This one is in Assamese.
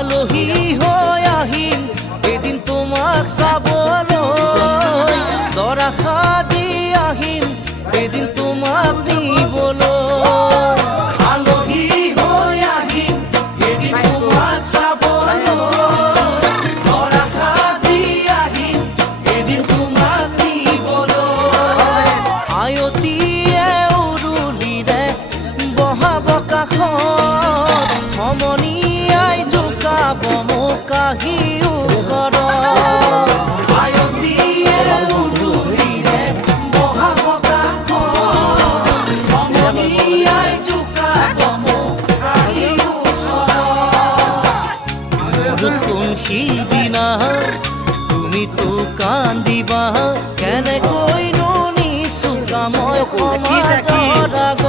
আলহী হৈ আহিম এদিন তোমাক চাবলৈ, দৰা সাজি আহিম এদিন তোমাক নিবলৈ। আলহী হৈ আহিম এদিন তোমাক চাবলৈ, দৰা সাজি আহিম এদিন তোমাক নিবলৈ। আয়তীয়ে উৰুলিৰে বহাব কাষত, সমনীয়াই জোকাব মোক কাহি ওচৰত। আয়তীয়ে উৰুলিৰে বহাব কাষত, সমনীয়াই জোকাব মোক কাহি ওচৰত। সিদিনা তুমিতো কান্দিবা, কেনেকৈনো নিচুকা মই সমাজত